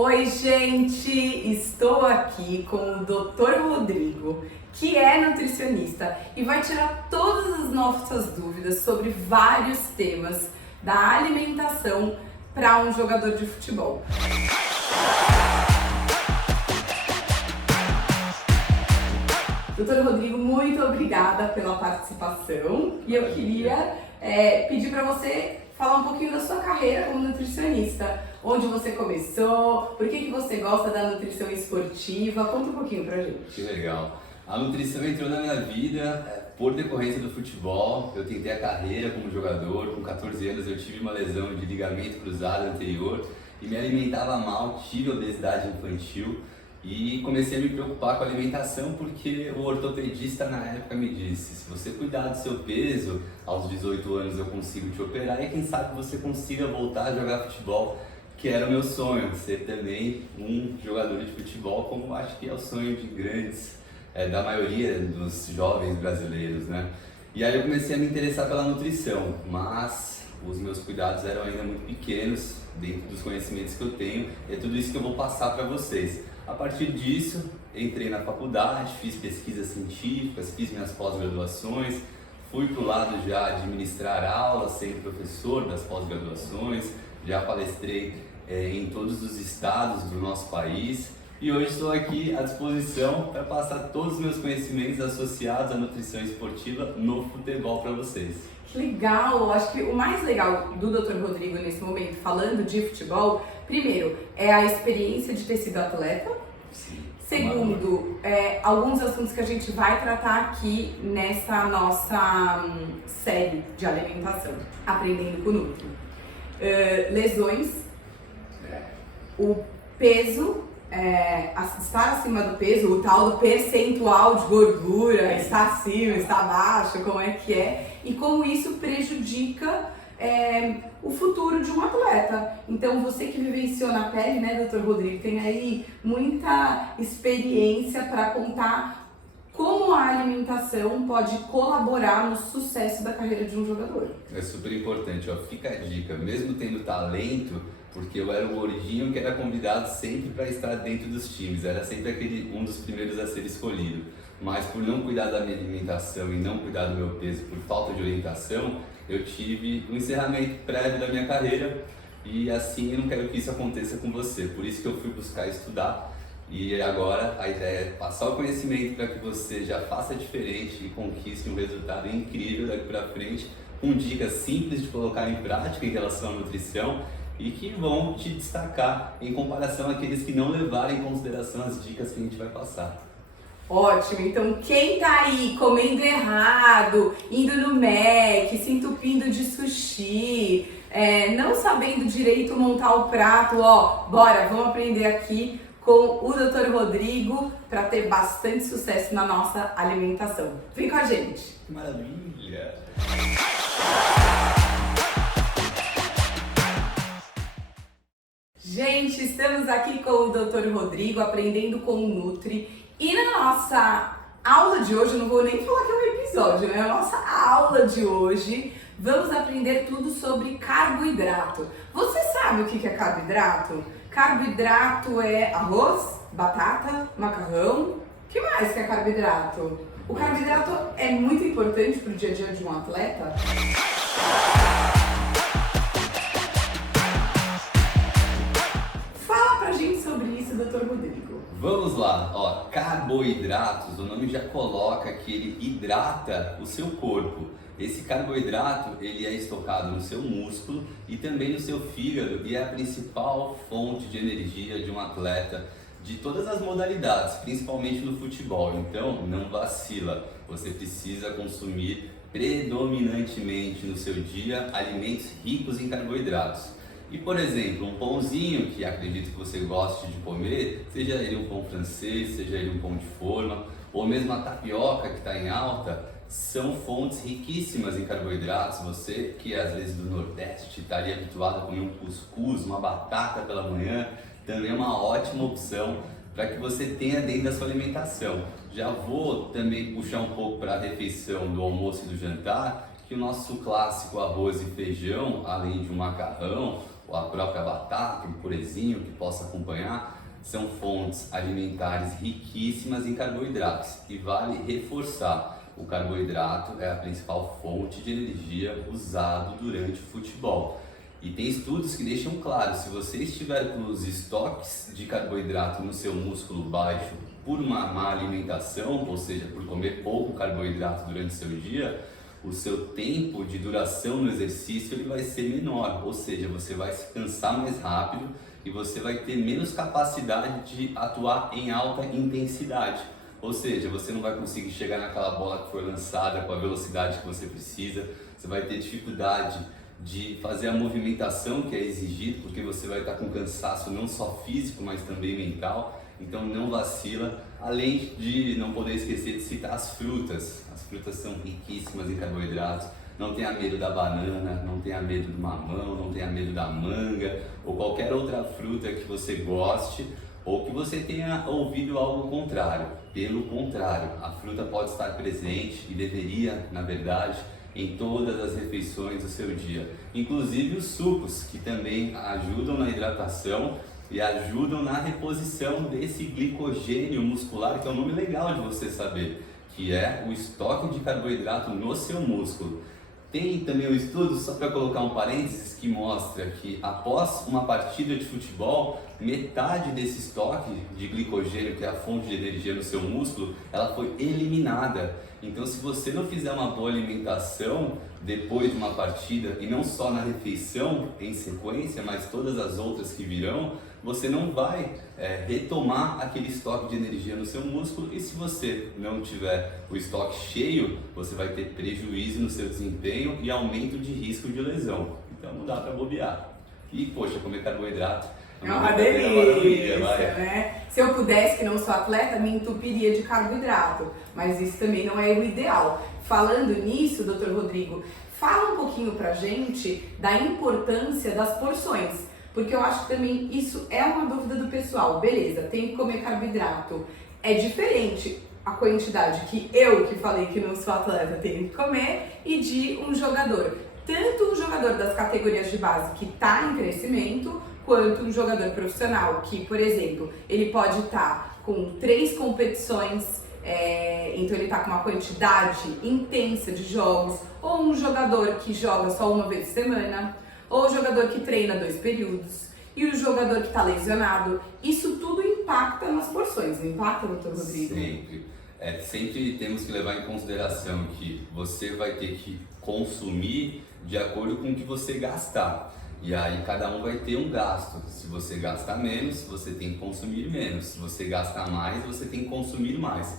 Oi, gente! Estou aqui com o Dr. Rodrigo, que é nutricionista e vai tirar todas as nossas dúvidas sobre vários temas da alimentação para um jogador de futebol. Dr. Rodrigo, muito obrigada pela participação e eu queria pedir para você falar um pouquinho da sua carreira como nutricionista. Onde você começou, por que você gosta da nutrição esportiva? Conta um pouquinho pra gente. Que legal. A nutrição entrou na minha vida por decorrência do futebol. Eu tentei a carreira como jogador, com 14 anos eu tive uma lesão de ligamento cruzado anterior e me alimentava mal, tive obesidade infantil e comecei a me preocupar com a alimentação porque o ortopedista na época me disse: se você cuidar do seu peso, aos 18 anos eu consigo te operar e quem sabe você consiga voltar a jogar futebol, que era o meu sonho, ser também um jogador de futebol, como acho que é o sonho de grandes, da maioria dos jovens brasileiros, né? E aí eu comecei a me interessar pela nutrição, mas os meus cuidados eram ainda muito pequenos, dentro dos conhecimentos que eu tenho, e é tudo isso que eu vou passar para vocês. A partir disso, entrei na faculdade, fiz pesquisas científicas, fiz minhas pós-graduações, fui para o lado já administrar aulas, sendo professor das pós-graduações, já palestrei em todos os estados do nosso país e hoje estou aqui à disposição para passar todos os meus conhecimentos associados à nutrição esportiva no futebol para vocês. Que legal! Acho que o mais legal do Dr. Rodrigo nesse momento, falando de futebol, primeiro, é a experiência de ter sido atleta. Sim. Segundo, alguns assuntos que a gente vai tratar aqui nessa nossa série de alimentação, Aprendendo com Nutri. Lesões, o peso, estar acima do peso, o tal do percentual de gordura, está acima, está abaixo, como é que é, e como isso prejudica o futuro de um atleta. Então você que vivenciou na pele, né, Dr. Rodrigo, tem aí muita experiência para contar como a alimentação pode colaborar no sucesso da carreira de um jogador. É super importante, ó, fica a dica, mesmo tendo talento, porque eu era o gordinho que era convidado sempre para estar dentro dos times, era sempre um dos primeiros a ser escolhido, mas por não cuidar da minha alimentação e não cuidar do meu peso, por falta de orientação, eu tive um encerramento prévio da minha carreira e assim eu não quero que isso aconteça com você, por isso que eu fui buscar estudar. E agora a ideia é passar o conhecimento para que você já faça diferente e conquiste um resultado incrível daqui para frente, com dicas simples de colocar em prática em relação à nutrição e que vão te destacar em comparação àqueles que não levarem em consideração as dicas que a gente vai passar. Ótimo, então quem tá aí comendo errado, indo no Mac, se entupindo de sushi, não sabendo direito montar o prato, bora, vamos aprender aqui com o Dr. Rodrigo para ter bastante sucesso na nossa alimentação. Vem com a gente! Que maravilha! Gente, estamos aqui com o Dr. Rodrigo, aprendendo com o Nutri. E na nossa aula de hoje, eu não vou nem falar que é um episódio, né? A nossa aula de hoje, vamos aprender tudo sobre carboidrato. Você sabe o que é carboidrato? Carboidrato é arroz, batata, macarrão. O que mais que é carboidrato? O carboidrato é muito importante para o dia a dia de um atleta? Fala pra gente sobre isso, Dr. Rodrigo. Vamos lá, carboidratos, o nome já coloca que ele hidrata o seu corpo. Esse carboidrato ele é estocado no seu músculo e também no seu fígado e é a principal fonte de energia de um atleta de todas as modalidades, principalmente no futebol. Então não vacila, você precisa consumir predominantemente no seu dia alimentos ricos em carboidratos. E por exemplo, um pãozinho que acredito que você goste de comer, seja ele um pão francês, seja ele um pão de forma, ou mesmo a tapioca que está em alta, são fontes riquíssimas em carboidratos. Você que às vezes do Nordeste estaria habituado a comer um cuscuz, uma batata pela manhã, também é uma ótima opção para que você tenha dentro da sua alimentação. Já vou também puxar um pouco para a refeição do almoço e do jantar, que o nosso clássico arroz e feijão, além de um macarrão, a própria batata, um purezinho que possa acompanhar, são fontes alimentares riquíssimas em carboidratos. E vale reforçar, o carboidrato é a principal fonte de energia usado durante o futebol. E tem estudos que deixam claro, se você estiver com os estoques de carboidrato no seu músculo baixo por uma má alimentação, ou seja, por comer pouco carboidrato durante o seu dia, o seu tempo de duração no exercício ele vai ser menor, ou seja, você vai se cansar mais rápido e você vai ter menos capacidade de atuar em alta intensidade. Ou seja, você não vai conseguir chegar naquela bola que foi lançada com a velocidade que você precisa, você vai ter dificuldade de fazer a movimentação que é exigido, porque você vai estar com cansaço não só físico, mas também mental. Então não vacila, além de não poder esquecer de citar as frutas. As frutas são riquíssimas em carboidratos. Não tenha medo da banana, não tenha medo do mamão, não tenha medo da manga ou qualquer outra fruta que você goste ou que você tenha ouvido algo contrário. Pelo contrário, a fruta pode estar presente e deveria, na verdade, em todas as refeições do seu dia. Inclusive os sucos, que também ajudam na hidratação e ajudam na reposição desse glicogênio muscular, que é um nome legal de você saber, que é o estoque de carboidrato no seu músculo. Tem também um estudo, só para colocar um parênteses, que mostra que após uma partida de futebol, metade desse estoque de glicogênio, que é a fonte de energia no seu músculo, ela foi eliminada. Então, se você não fizer uma boa alimentação depois de uma partida, e não só na refeição em sequência, mas todas as outras que virão, você não vai retomar aquele estoque de energia no seu músculo, e se você não tiver o estoque cheio, você vai ter prejuízo no seu desempenho e aumento de risco de lesão. Então não dá para bobear. E poxa, comer carboidrato é uma delícia, né? Se eu pudesse, que não sou atleta, me entupiria de carboidrato, mas isso também não é o ideal. Falando nisso, Dr. Rodrigo, fala um pouquinho pra gente da importância das porções, porque eu acho que também isso é uma dúvida do pessoal. Beleza, tem que comer carboidrato. É diferente a quantidade que eu, que falei que não sou atleta, tenho que comer, e de um jogador. Tanto um jogador das categorias de base que está em crescimento, quanto um jogador profissional, que, por exemplo, ele pode estar com 3 competições, então ele está com uma quantidade intensa de jogos, ou um jogador que joga só uma vez por semana, ou o jogador que treina 2 períodos, e o jogador que está lesionado. Isso tudo impacta nas porções, não impacta, doutor Rodrigo? Sempre. Sempre temos que levar em consideração que você vai ter que consumir de acordo com o que você gastar. E aí cada um vai ter um gasto. Se você gasta menos, você tem que consumir menos. Se você gasta mais, você tem que consumir mais.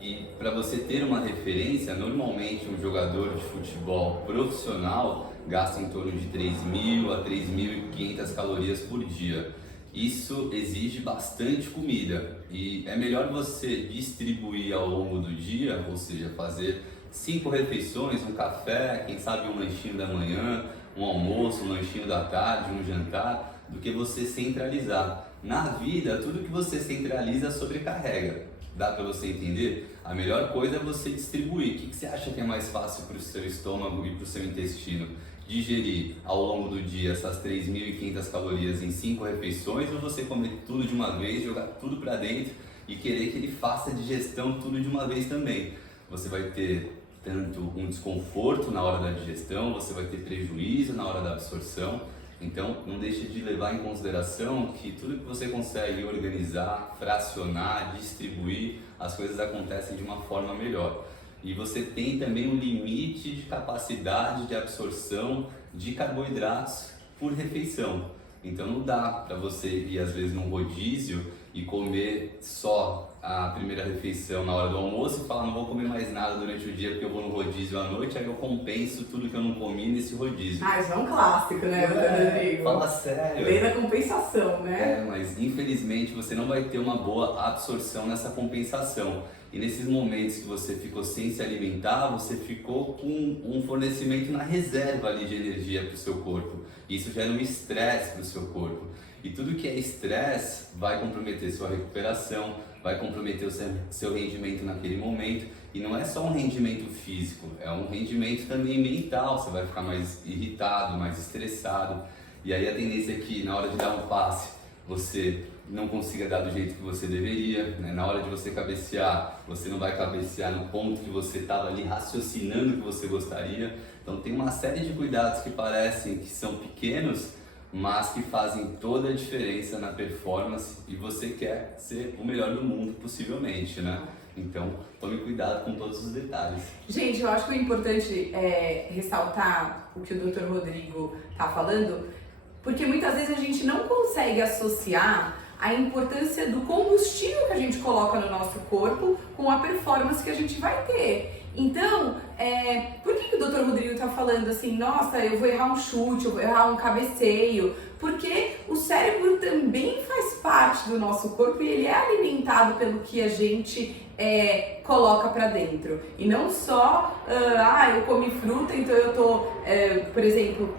E para você ter uma referência, normalmente um jogador de futebol profissional gasta em torno de 3.000 a 3.500 calorias por dia. Isso exige bastante comida e é melhor você distribuir ao longo do dia, ou seja, fazer 5 refeições, um café, quem sabe um lanchinho da manhã, um almoço, um lanchinho da tarde, um jantar, do que você centralizar. Na vida, tudo que você centraliza sobrecarrega. Dá para você entender? A melhor coisa é você distribuir. O que você acha que é mais fácil para o seu estômago e para o seu intestino? Digerir ao longo do dia essas 3.500 calorias em 5 refeições, ou você comer tudo de uma vez, jogar tudo para dentro e querer que ele faça a digestão tudo de uma vez também? Você vai ter tanto um desconforto na hora da digestão, você vai ter prejuízo na hora da absorção. Então não deixe de levar em consideração que tudo que você consegue organizar, fracionar, distribuir, as coisas acontecem de uma forma melhor. E você tem também um limite de capacidade de absorção de carboidratos por refeição. Então não dá para você ir às vezes num rodízio e comer só a primeira refeição na hora do almoço e falar não vou comer mais nada durante o dia porque eu vou no rodízio à noite, aí eu compenso tudo que eu não comi nesse rodízio. Ah, isso é um clássico, né, doutor Rodrigo? Fala sério. Lei da compensação, né? Mas infelizmente você não vai ter uma boa absorção nessa compensação. E nesses momentos que você ficou sem se alimentar, você ficou com um fornecimento na reserva ali de energia para o seu corpo. Isso gera um estresse para o seu corpo. E tudo que é estresse vai comprometer sua recuperação, vai comprometer o seu rendimento naquele momento. E não é só um rendimento físico, é um rendimento também mental. Você vai ficar mais irritado, mais estressado. E aí a tendência é que na hora de dar um passe, você não consiga dar do jeito que você deveria, né? Na hora de você cabecear, você não vai cabecear no ponto que você estava ali raciocinando que você gostaria. Então tem uma série de cuidados que parecem que são pequenos, mas que fazem toda a diferença na performance e você quer ser o melhor do mundo possivelmente, né? Então tome cuidado com todos os detalhes. Gente, eu acho que o importante é ressaltar o que o Dr. Rodrigo está falando, porque muitas vezes a gente não consegue associar a importância do combustível que a gente coloca no nosso corpo com a performance que a gente vai ter. Então, por que o Dr. Rodrigo está falando assim, nossa, eu vou errar um chute, eu vou errar um cabeceio? Porque o cérebro também faz parte do nosso corpo e ele é alimentado pelo que a gente coloca para dentro. E não só, eu comi fruta, então eu tô, por exemplo,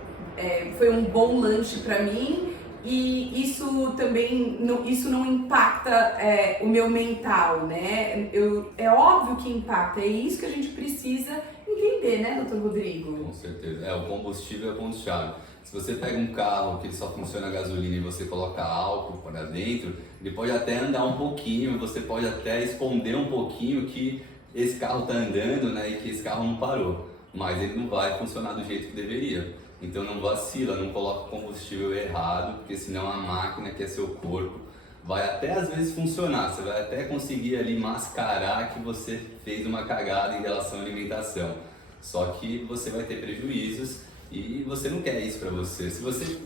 foi um bom lanche para mim, e isso também isso não impacta o meu mental, né? É óbvio que impacta, é isso que a gente precisa entender, né, Dr. Rodrigo? Com certeza. O combustível é o ponto-chave. Se você pega um carro que ele só funciona a gasolina e você coloca álcool para dentro, ele pode até andar um pouquinho, você pode até esconder um pouquinho que esse carro está andando, né, e que esse carro não parou, mas ele não vai funcionar do jeito que deveria. Então não vacila, não coloca combustível errado, porque senão a máquina, que é seu corpo, vai até às vezes funcionar, você vai até conseguir ali mascarar que você fez uma cagada em relação à alimentação. Só que você vai ter prejuízos e você não quer isso para você. Se você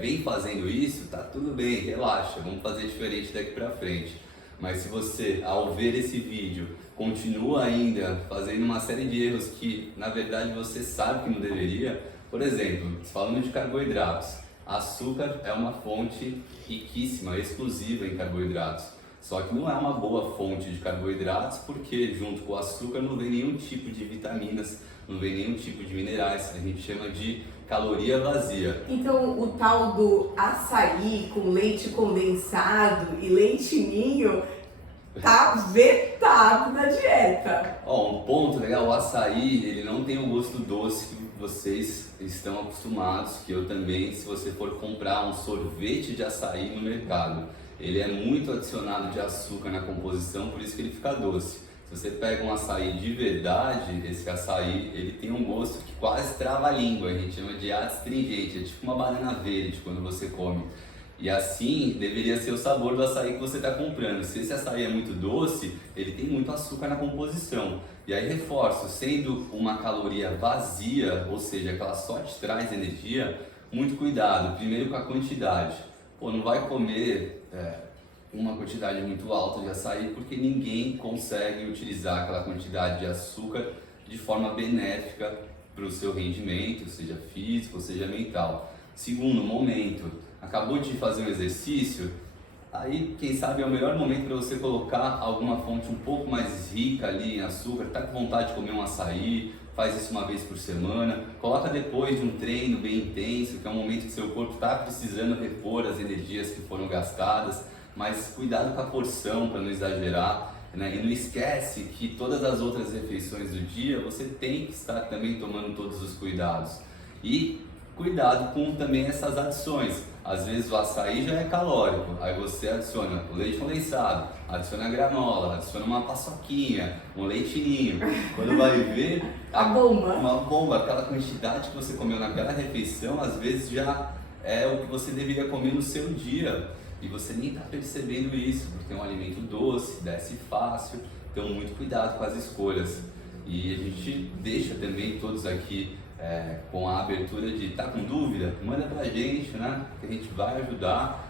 vem fazendo isso, tá tudo bem, relaxa, vamos fazer diferente daqui para frente. Mas se você, ao ver esse vídeo, continua ainda fazendo uma série de erros que na verdade você sabe que não deveria, por exemplo, falando de carboidratos, açúcar é uma fonte riquíssima, exclusiva em carboidratos. Só que não é uma boa fonte de carboidratos porque junto com o açúcar não vem nenhum tipo de vitaminas, não vem nenhum tipo de minerais. A gente chama de caloria vazia. Então o tal do açaí com leite condensado e leite ninho tá vetado na dieta. Um ponto legal, o açaí, ele não tem o gosto doce que vocês estão acostumados, que eu também. Se você for comprar um sorvete de açaí no mercado, ele é muito adicionado de açúcar na composição, por isso que ele fica doce. Se você pega um açaí de verdade, esse açaí, ele tem um gosto que quase trava a língua, a gente chama de astringente, é tipo uma banana verde quando você come. E assim deveria ser o sabor do açaí que você está comprando. Se esse açaí é muito doce, ele tem muito açúcar na composição. E aí reforço, sendo uma caloria vazia, ou seja, que ela só te traz energia, muito cuidado. Primeiro com a quantidade. Não vai comer uma quantidade muito alta de açaí, porque ninguém consegue utilizar aquela quantidade de açúcar de forma benéfica para o seu rendimento, seja físico, seja mental. Segundo, momento. Acabou de fazer um exercício, aí quem sabe é o melhor momento para você colocar alguma fonte um pouco mais rica ali em açúcar. Tá com vontade de comer um açaí, faz isso uma vez por semana, coloca depois de um treino bem intenso, que é um momento que seu corpo está precisando repor as energias que foram gastadas, mas cuidado com a porção para não exagerar, né? E não esquece que todas as outras refeições do dia você tem que estar também tomando todos os cuidados. E cuidado com também essas adições. Às vezes o açaí já é calórico, aí você adiciona o leite condensado, adiciona a granola, adiciona uma paçoquinha, um leite ninho. Quando vai ver, uma bomba, aquela quantidade que você comeu naquela refeição, às vezes já é o que você deveria comer no seu dia. E você nem está percebendo isso, porque é um alimento doce, desce fácil, então muito cuidado com as escolhas. E a gente deixa também todos aqui com a abertura de estar com dúvida, manda pra gente, né? Que a gente vai ajudar.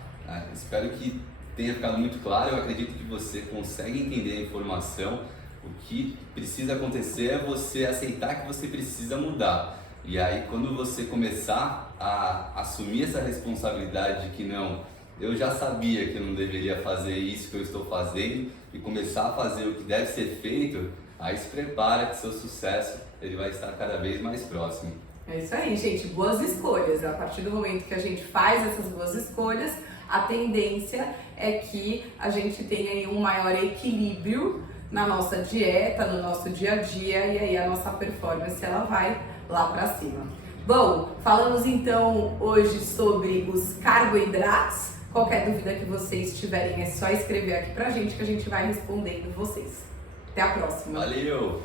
Espero que tenha ficado muito claro. Eu acredito que você consegue entender a informação. O que precisa acontecer é você aceitar que você precisa mudar. E aí quando você começar a assumir essa responsabilidade de que não, eu já sabia que eu não deveria fazer isso que eu estou fazendo, e começar a fazer o que deve ser feito, aí se prepara que seu sucesso ele vai estar cada vez mais próximo. É isso aí, gente. Boas escolhas. A partir do momento que a gente faz essas boas escolhas, a tendência é que a gente tenha aí um maior equilíbrio na nossa dieta, no nosso dia a dia, e aí a nossa performance ela vai lá pra cima. Bom, falamos então hoje sobre os carboidratos. Qualquer dúvida que vocês tiverem é só escrever aqui pra gente que a gente vai respondendo vocês. Até a próxima. Valeu!